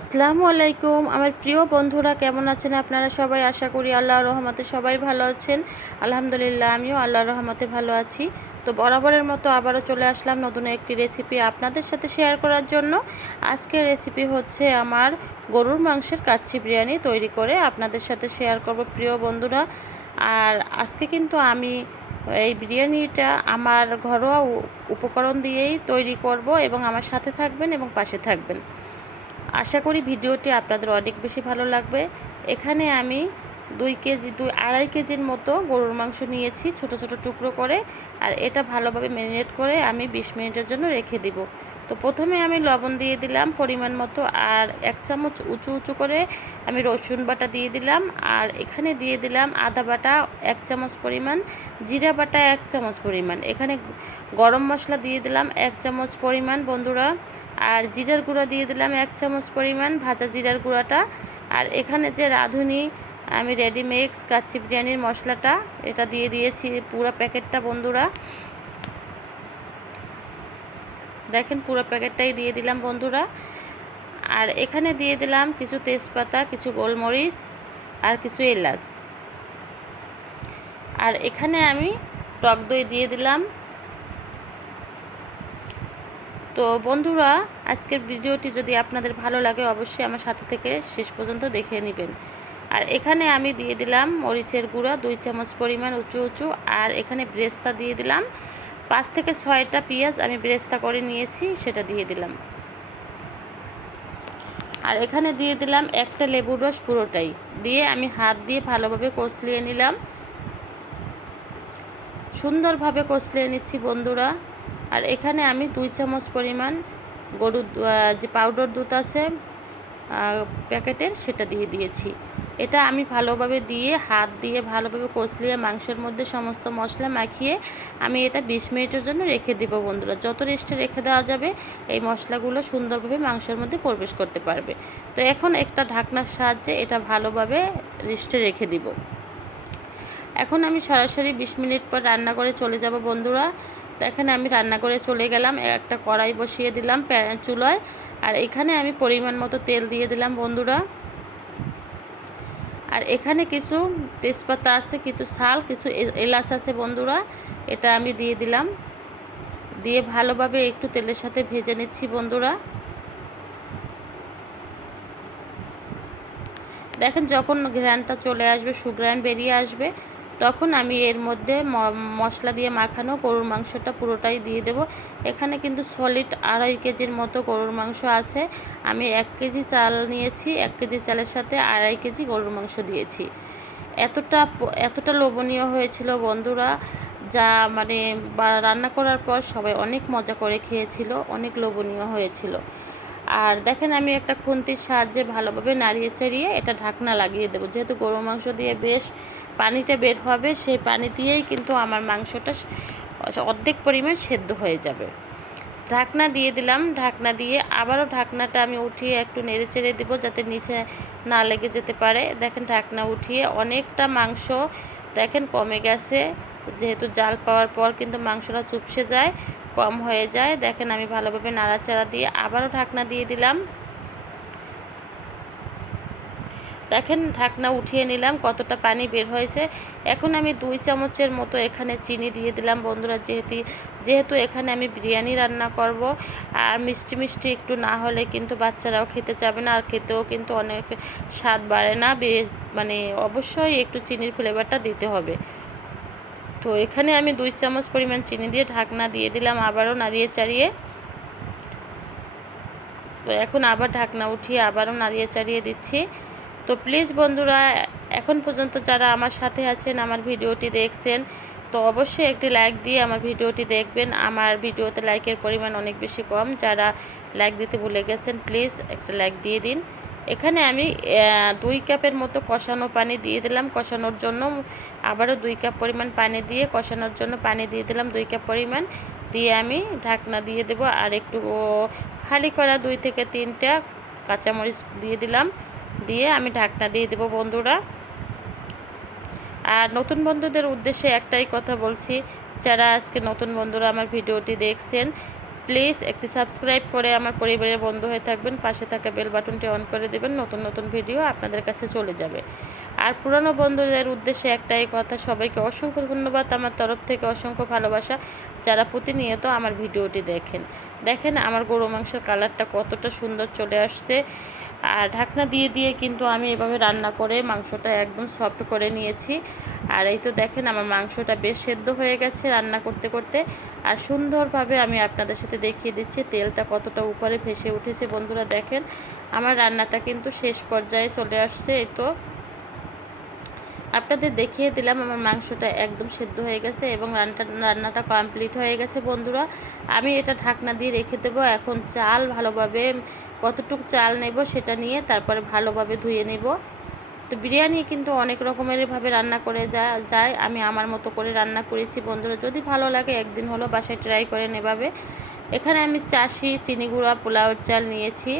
আসসালামু আলাইকুম। আমার প্রিয় বন্ধুরা, কেমন আছেন আপনারা সবাই? আশা করি আল্লাহর রহমতে সবাই ভালো আছেন। আলহামদুলিল্লাহ, আমিও আল্লাহর রহমতে ভালো আছি। তো বরাবরের মতো আবারও চলে আসলাম নতুন একটি রেসিপি আপনাদের সাথে শেয়ার করার জন্য। আজকের রেসিপি হচ্ছে আমার গরুর মাংসের কাচ্চি বিরিয়ানি তৈরি করে আপনাদের সাথে শেয়ার করব প্রিয় বন্ধুরা। আর আজকে কিন্তু আমি এই বিরিয়ানিটা আমার ঘরোয়া উপকরণ দিয়েই তৈরি করব এবং আমার সাথে থাকবেন এবং পাশে থাকবেন। আশা করি ভিডিওটি আপনাদের অনেক বেশি ভালো লাগবে। এখানে আমি দুই কেজি, দুই আড়াই কেজির মতো গরুর মাংস নিয়েছি, ছোট ছোট টুকরো করে। আর এটা ভালোভাবে ম্যারিনেট করে আমি বিশ মিনিটের জন্য রেখে দিব। তো প্রথমে আমি লবণ দিয়ে দিলাম পরিমাণ মতো আর এক চামচ উঁচু উঁচু করে আমি রসুন বাটা দিয়ে দিলাম। আর এখানে দিয়ে দিলাম আদা বাটা এক চামচ পরিমাণ, জিরা বাটা এক চামচ পরিমাণ। এখানে গরম মশলা দিয়ে দিলাম এক চামচ পরিমাণ। বন্ধুরা আর জিরার গুঁড়া দিয়ে দিলাম এক চামচ পরিমাণ ভাজা জিরার গুঁড়াটা। আর এখানে যে রাঁধুনি, আমি রেডিমিক্স কাচ্চি বিরিয়ানির মশলাটা, এটা দিয়ে দিয়েছি পুরো প্যাকেটটা বন্ধুরা। দেখেন পুরো প্যাকেটটাই দিয়ে দিলাম বন্ধুরা। আর এখানে দিয়ে দিলাম কিছু তেজপাতা, কিছু গোলমরিচ আর কিছু এলাচ। আর এখানে আমি টক দই দিয়ে দিলাম। তো বন্ধুরা, আজকের ভিডিওটি যদি আপনাদের ভালো লাগে, অবশ্যই আমার সাথে থেকে শেষ পর্যন্ত দেখে নেবেন। আর এখানে আমি দিয়ে দিলাম মরিচের গুঁড়া, দুই চামচ পরিমাণ উঁচু উঁচু, আর এখানে ব্রেস্তা দিয়ে দিলাম। পাঁচ থেকে ছয়টা পেঁয়াজ আমি ব্রেস্তা করে নিয়েছি, সেটা দিয়ে দিলাম। আর এখানে দিয়ে দিলাম একটা লেবুর রস পুরোটাই। দিয়ে আমি হাত দিয়ে ভালোভাবে কষলিয়ে নিলাম। সুন্দরভাবে কষলিয়ে নিচ্ছি বন্ধুরা। আর এখানে আমি দুই চামচ পরিমাণ গরুর যে পাউডার দুধ আছে প্যাকেটের, সেটা দিয়ে দিয়েছি। এটা আমি ভালোভাবে দিয়ে, হাত দিয়ে ভালোভাবে কষলিয়ে, মাংসের মধ্যে সমস্ত মশলা মাখিয়ে আমি এটা বিশ মিনিটের জন্য রেখে দেব বন্ধুরা। যত রেস্টে রেখে দেওয়া যাবে, এই মশলাগুলো সুন্দরভাবে মাংসের মধ্যে প্রবেশ করতে পারবে। তো এখন একটা ঢাকনার সাহায্যে এটা ভালোভাবে রেস্টে রেখে দিব। এখন আমি সরাসরি বিশ মিনিট পর রান্না করে চলে যাব বন্ধুরা। এখানে আমি রান্না করে চলে গেলাম, একটা কড়াই বসিয়ে দিলাম চুলায়, আর এখানে আমি পরিমাণ মতো তেল দিয়ে দিলাম বন্ধুরা। আর এখানে কিছু তেজপাতা আছে, কিছু শাল কিছু এলাচ আছে বন্ধুরা, এটা আমি দিয়ে দিলাম। দিয়ে ভালোভাবে একটু তেলের সাথে ভেজে নিচ্ছি বন্ধুরা। দেখেন যখন ঘ্রানটা চলে আসবে সুগ্রান বেরিয়ে আসবে তখন আমি এর মধ্যে মশলা দিয়ে মাখানো গরুর মাংসটা পুরোটাই দিয়ে দেব। এখানে কিন্তু সলিড আড়াই কেজির মতো গরুর মাংস আছে। আমি এক কেজি চাল নিয়েছি, এক কেজি চালের সাথে আড়াই কেজি গরুর মাংস দিয়েছি। এতটা এতটা লোভনীয় হয়েছিল বন্ধুরা, যা মানে রান্না করার পর সবাই অনেক মজা করে খেয়েছিল, অনেক লোভনীয় হয়েছিল। আর দেখেন আমি একটা খুন্তির সাহায্যে ভালোভাবে নাড়িয়ে চাড়িয়ে এটা ঢাকনা লাগিয়ে দেবো। যেহেতু গরু মাংস দিয়ে বেশ পানিটা বের হবে, সেই পানি দিয়েই কিন্তু আমার মাংসটা অর্ধেক পরিমাণ সেদ্ধ হয়ে যাবে। ঢাকনা দিয়ে দিলাম, ঢাকনা দিয়ে আবারও ঢাকনাটা আমি উঠিয়ে একটু নেড়ে চেড়ে দেবো যাতে নিচে না লেগে যেতে পারে। দেখেন ঢাকনা উঠিয়ে অনেকটা মাংস দেখেন কমে গেছে, যেহেতু জাল পাওয়ার পর কিন্তু মাংসটা চুপসে যায়, কম হয়ে যায়। দেখেন আমি ভালোভাবে নাড়াচাড়া দিয়ে আবারও ঢাকনা দিয়ে দিলাম। দেখেন ঢাকনা উঠিয়ে নিলাম, কতটা পানি বের হয়েছে। এখন আমি দুই চামচের মতো এখানে চিনি দিয়ে দিলাম বন্ধুরা, যেহেতু যেহেতু এখানে আমি বিরিয়ানি রান্না করব, আর মিষ্টি মিষ্টি একটু না হলে কিন্তু বাচ্চারাও খেতে চাবে না, আর খেতেও কিন্তু অনেক স্বাদ বাড়ে না। মানে অবশ্যই একটু চিনির ফ্লেভারটা দিতে হবে। তো এখানে আমি দুই চামচ পরিমাণ চিনি দিয়ে ঢাকনা দিয়ে দিলাম, আবারও নাড়িয়ে চাড়িয়ে। তো এখন আবার ঢাকনা উঠিয়ে আবারও নাড়িয়ে চাড়িয়ে দিচ্ছি। তো প্লিজ বন্ধুরা, এখন পর্যন্ত যারা আমার সাথে আছেন, আমার ভিডিওটি দেখছেন, তো অবশ্যই একটি লাইক দিয়ে আমার ভিডিওটি দেখবেন। আমার ভিডিওতে লাইকের পরিমাণ অনেক বেশি কম। যারা লাইক দিতে ভুলে গেছেন প্লিজ একটা লাইক দিয়ে দিন। এখানে আমি দুই কাপের মতো কষানো পানি দিয়ে দিলাম। কষানোর জন্য আবারও দুই কাপ পরিমাণ পানি দিয়ে, কষানোর জন্য পানি দিয়ে দিলাম দুই কাপ পরিমাণ। দিয়ে আমি ঢাকনা দিয়ে দেব। আর একটু খালি করা দুই থেকে তিনটা কাঁচামরিচ দিয়ে দিলাম। দিয়ে আমি ঢাকনা দিয়ে দেবো বন্ধুরা। আর নতুন বন্ধুদের উদ্দেশ্যে একটাই কথা বলছি, যারা আজকে নতুন বন্ধুরা আমার ভিডিওটি দেখছেন, প্লিজ একটি সাবস্ক্রাইব করে আমার পরিবারের বন্ধু হয়ে থাকবেন, পাশে থাকা বেল বাটনটি অন করে দেবেন, নতুন নতুন ভিডিও আপনাদের কাছে চলে যাবে। আর পুরনো বন্ধুদের উদ্দেশ্যে একটাই কথা, সবাইকে অসংখ্য ধন্যবাদ, আমার তরফ থেকে অসংখ্য ভালোবাসা, যারা প্রতিনিয়ত আমার ভিডিওটি দেখেন। দেখেন আমার গরু মাংসের কালারটা কতটা সুন্দর চলে আসছে। আর ঢাকনা দিয়ে দিয়ে কিন্তু আমি এভাবে রান্না করে মাংসটা একদম সফট করে নিয়েছি। আর এই তো দেখেন আমার মাংসটা বেশ সেদ্ধ হয়ে গেছে রান্না করতে করতে। আর সুন্দরভাবে আমি আপনাদের সাথে দেখিয়ে দিচ্ছি তেলটা কতটা উপরে ভেসে উঠেছে। বন্ধুরা দেখেন, আমার রান্নাটা কিন্তু শেষ পর্যায়ে চলে আসছে। এই তো আপনাদের দেখিয়ে দিলাম, আমার মাংসটা একদম সেদ্ধ হয়ে গেছে এবং রান্নাটা রান্নাটা কমপ্লিট হয়ে গেছে বন্ধুরা। আমি এটা ঢাকনা দিয়ে রেখে দেবো। এখন চাল ভালোভাবে, কতটুক চাল নেব সেটা নিয়ে তারপরে ভালোভাবে ধুয়ে নেব। তো বিরিয়ানি কিন্তু অনেক রকমের ভাবে রান্না করে যা, যায়। আমি আমার মতো করে রান্না করেছি বন্ধুরা। যদি ভালো লাগে একদিন হলো বাসায় ট্রাই করে নেভাবে এখানে আমি চাষি চিনি গুঁড়া পোলাওয়ের চাল নিয়েছি।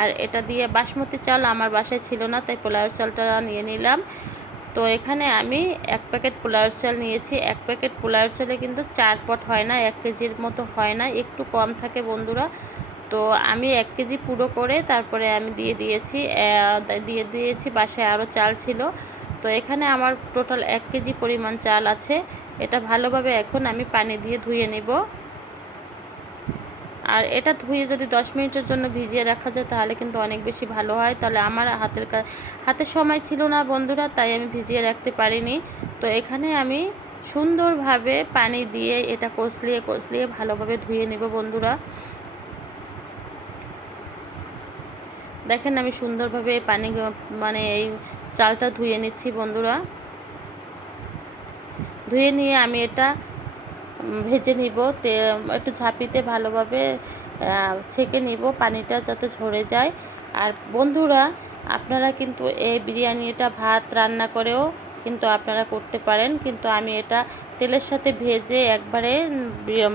আর এটা দিয়ে বাসমতি চাল আমার বাসায় ছিল না, তাই পোলাওয়ের চালটা নিয়ে নিলাম। তো এখানে আমি এক প্যাকেট পোলাওয়ের চাল নিয়েছি। এক প্যাকেট পোলাওয়ের চালে কিন্তু চার পট হয় না, এক কেজির মতো হয় না, একটু কম থাকে বন্ধুরা। তো আমি এক কেজি পুরো করে তারপরে আমি দিয়ে দিয়েছি দিয়ে দিয়েছি, বাসায় আরও চাল ছিল। তো এখানে আমার টোটাল এক কেজি পরিমাণ চাল আছে। এটা ভালোভাবে এখন আমি পানি দিয়ে ধুয়ে নেব। আর এটা ধুয়ে যদি দশ মিনিটের জন্য ভিজিয়ে রাখা যায়, তাহলে কিন্তু অনেক বেশি ভালো হয়। তাহলে আমার হাতের হাতের সময় ছিল না বন্ধুরা, তাই আমি ভিজিয়ে রাখতে পারিনি। তো এখানে আমি সুন্দরভাবে পানি দিয়ে এটা কষলিয়ে কষলিয়ে ভালোভাবে ধুয়ে নেব বন্ধুরা। দেখেন আমি সুন্দরভাবে পানি মানে এই চালটা ধুয়ে নিচ্ছি বন্ধুরা। ধুয়ে নিয়ে আমি এটা ভেজে নিব, তে, একটু ঝাঁপিতে ভালোভাবে ছেঁকে নিব, পানিটা যাতে ঝরে যায়। আর বন্ধুরা, আপনারা কিন্তু এই বিরিয়ানিটা ভাত রান্না করেও কিন্তু আপনারা করতে পারেন। কিন্তু আমি এটা তেলের সাথে ভেজে একবারে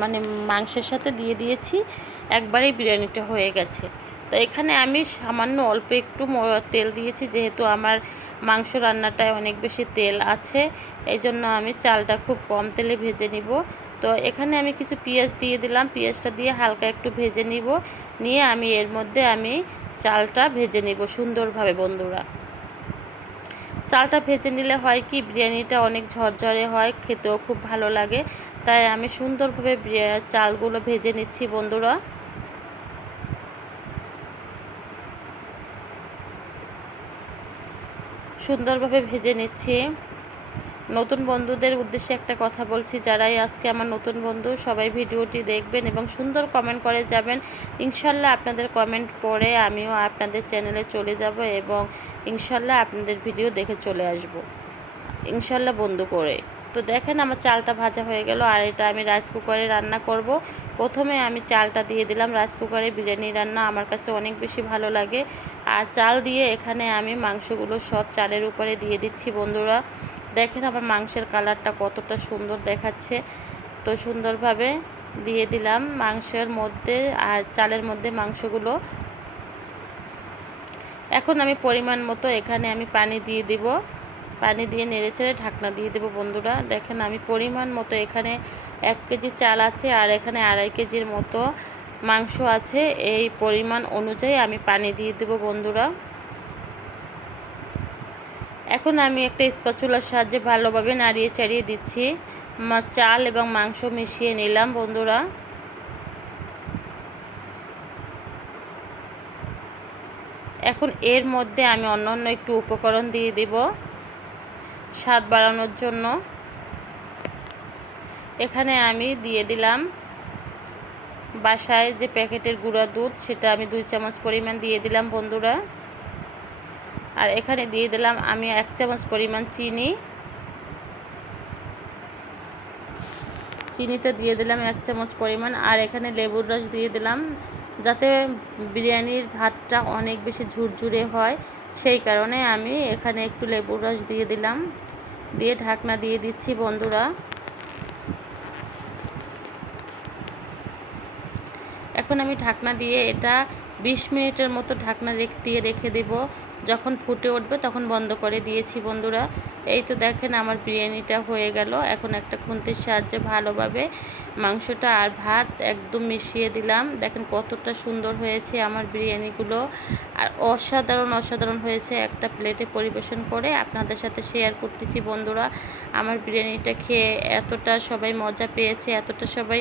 মানে মাংসের সাথে দিয়ে দিয়েছি, একবারেই বিরিয়ানিটা হয়ে গেছে। তো এখানে আমি সামান্য অল্প একটু তেল দিয়েছি, যেহেতু আমার মাংস রান্নাটায় অনেক বেশি তেল আছে এই জন্য আমি চালটা খুব কম তেলে ভেজে নিব। তো এখানে আমি কিছু পেঁয়াজ দিয়ে দিলাম। পেঁয়াজটা দিয়ে হালকা একটু ভেজে নিব। নিয়ে আমি এর মধ্যে আমি চালটা ভেজে নিব সুন্দরভাবে, বন্ধুরা। চালটা ভেজে নিলে হয় কি, বিরিয়ানিটা অনেক ঝরঝরে হয়, খেতেও খুব ভালো লাগে। তাই আমি সুন্দরভাবে চালগুলো ভেজে নিচ্ছি, বন্ধুরা। সুন্দরভাবে ভেজে নিচ্ছি। নতুন বন্ধুদের উদ্দেশ্যে একটা কথা বলছি, যারাই আজকে আমার নতুন বন্ধু, সবাই ভিডিওটি দেখবেন এবং সুন্দর কমেন্ট করে যাবেন। ইনশাল্লাহ আপনাদের কমেন্ট পড়ে আমিও আপনাদের চ্যানেলে চলে যাব এবং ইনশাল্লাহ আপনাদের ভিডিও দেখে চলে আসব। ইনশাল্লাহ বন্ধু করে। তো দেখেন আমার চালটা ভাজা হয়ে গেল আর এটা আমি রাইস কুকারে রান্না করব। প্রথমে আমি চালটা দিয়ে দিলাম রাইস কুকারে বিরিয়ানি রান্না আমার কাছে অনেক বেশি ভালো লাগে। আর চাল দিয়ে এখানে আমি মাংসগুলো সব চালের উপরে দিয়ে দিচ্ছি বন্ধুরা। দেখেন আমার মাংসের কালারটা কতটা সুন্দর দেখাচ্ছে। তো সুন্দরভাবে দিয়ে দিলাম মাংসের মধ্যে আর চালের মধ্যে মাংসগুলো। এখন আমি পরিমাণ মতো এখানে আমি পানি দিয়ে দিব। পানি দিয়ে নেড়েচেড়ে ঢাকনা দিয়ে দেবো বন্ধুরা। দেখেন আমি পরিমাণ মতো এখানে এক কেজি চাল আছে আর এখানে আড়াই কেজির মতো মাংস আছে। এই পরিমাণ অনুযায়ী আমি পানি দিয়ে দেবো বন্ধুরা। এখন আমি একটা স্পাচুলার সাহায্যে ভালোভাবে নাড়িয়ে চাড়িয়ে দিচ্ছি। চাল এবং মাংস মিশিয়ে নিলাম বন্ধুরা। এখন এর মধ্যে আমি অন্য অন্য একটু উপকরণ দিয়ে দিব স্বাদ বাড়ানোর জন্য। এখানে আমি দিয়ে দিলাম বাসায় যে প্যাকেটের গুঁড়া দুধ, সেটা আমি দুই চামচ পরিমাণ দিয়ে দিলাম বন্ধুরা। আর এখানে দিয়ে দিলাম আমি এক চামচ পরিমাণ চিনি। চিনিটা দিয়ে দিলাম এক চামচ পরিমাণ আর এখানে লেবুর রস দিয়ে দিলাম যাতে বিরিয়ানির ভাতটা অনেক বেশি ঝুরঝুরে হয়। সেই কারণে আমি এখানে একটু লেবুর রস দিয়ে দিলাম। দিয়ে ঢাকনা দিয়ে দিচ্ছি বন্ধুরা। এখন আমি ঢাকনা দিয়ে এটা বিশ মিনিটের মতো ঢাকনা দিয়ে রেখে দেব। যখন ফুটে উঠবে তখন বন্ধ করে দিয়েছি বন্ধুরা। এই তো দেখেন আমার বিরিয়ানিটা হয়ে গেল। এখন একটা খুন্তির সাহায্যে ভালোভাবে মাংসটা আর ভাত একদম মিশিয়ে দিলাম। দেখেন কতটা সুন্দর হয়েছে আমার বিরিয়ানিগুলো। আর অসাধারণ অসাধারণ হয়েছে একটা প্লেটে পরিবেশন করে আপনাদের সাথে শেয়ার করতেছি বন্ধুরা। আমার বিরিয়ানিটা খেয়ে এতটা সবাই মজা পেয়েছে, এতটা সবাই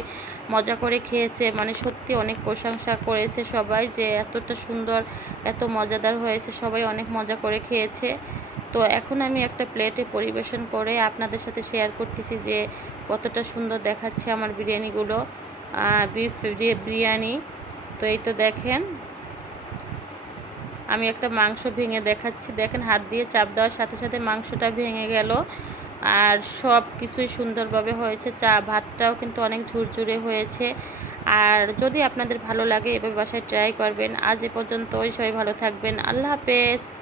মজা করে খেয়েছে। মানে সত্যি অনেক প্রশংসা করেছে সবাই যে এতটা সুন্দর, এত মজাদার হয়েছে। সবাই অনেক মজা করে খেয়েছে। তো এখন আমি একটা প্লেটে পরিবেশন করে আপনাদের সাথে শেয়ার করতেছি যে কতটা সুন্দর দেখাচ্ছে আমার বিরিয়ানিগুলো বিফ বিরিয়ানি। তো এই তো দেখেন, আমি একটা মাংস ভেঙে দেখাচ্ছি। দেখেন হাত দিয়ে চাপ দেওয়ার সাথে সাথে মাংসটা ভেঙে গেল। আর সব কিছুই সুন্দরভাবে হয়েছে। চা ভাতটাও কিন্তু অনেক ঝুরঝুরে হয়েছে। আর যদি আপনাদের ভালো লাগে এভাবে বাসায় ট্রাই করবেন। আজ এ পর্যন্ত ওই সবাই ভালো থাকবেন। আল্লাহ হাফেজ।